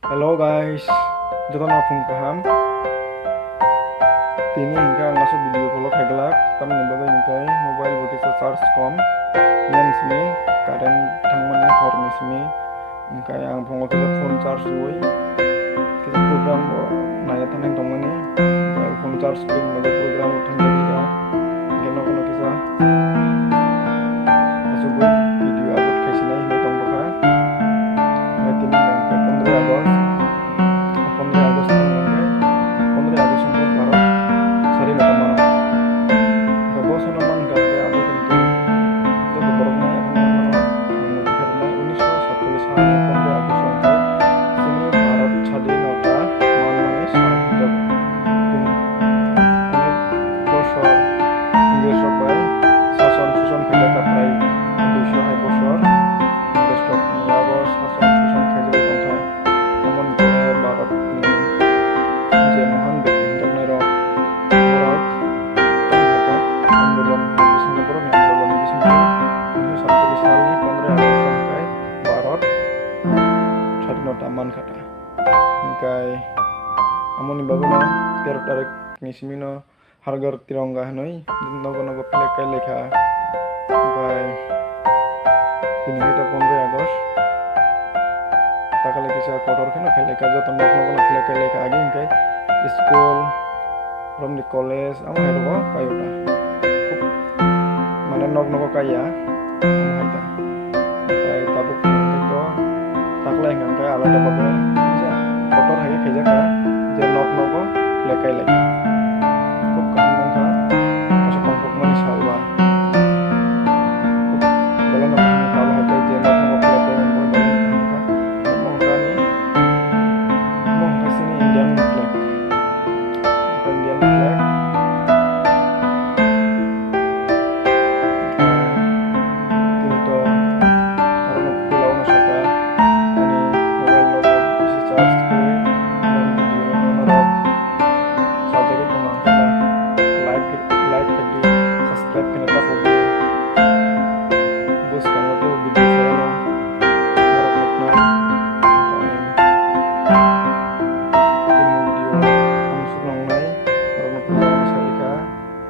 Hello guys, jotono phung kaham. Tini hingga ngasuk video call khaglak, tam nibago hingkai mobile boti sa charge kom. Nen simi karen thangmani hor ni simi hingkai ang phongo kisa phone charge duoi. Kisa program naya thaneng tongmani. Hingkai phone charge bin bago program thangmani ka. Geno kono kisa masuk video upload kaisina hingkai tongboka. Hingkai tini hingkai 15 Agust. 15 Agust hingkai 15 Agust hingkai Bharat Swadhinata Mano. Gabo sonoman gabe abo kintu joto boroknai এখন mano fermai 1947 সালে 15 August hingkai sini Bharat Swadhinata manmani sarjab অনেক বছর ইংরেজ সবাই শাসন শোষণ ফেলে প্রায় 200 বছর ইংরেজ নিয়াবো শাসন শোষণ খাইজে দংখা এমন ভারত যে মহান ব্যক্তি হিসাবে রক ভারত আন্দোলন বিসঙ্গে বড় আন্দোলন বিসঙ্গে 1947 সালে 15 August hingkai Bharat Swadhinata mankata hingkai amoni baguna 13 tarik ni simino hargar tirangga hanoi nogo nogo flag kai lekha hingkai ini kita 15 Agust takale kisa kotor kena kai lekha joto nogo nogo flag kai lekha agi hingkai school from the college amo herogo kayuta mane nogo nogo kaya amo haita kai tabuk itu takle hingkai alada babe bisa kotor hage kejaka je nogo nogo flag kai lekha খুব কাম মংখা masuk bangkok mani salwa খুব bala na mangka bahate je nok nok plate mongko bala na mangka ni mongka sini Indian flag Indian flag tinto karena pulau Nusaka ani mobile logo isi charge kuri dan video nomor sabjek pemangkatan like kadi subscribe kena tapo bos kamu tuh video saya lo marok na ini video langsung nong nai marok na saya ka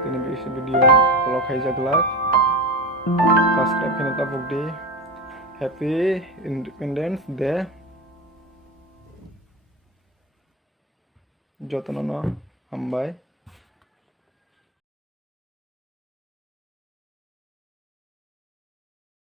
ini bisa video kalau kayak jaglak subscribe kena tapo di Happy Independence Day jotono hambai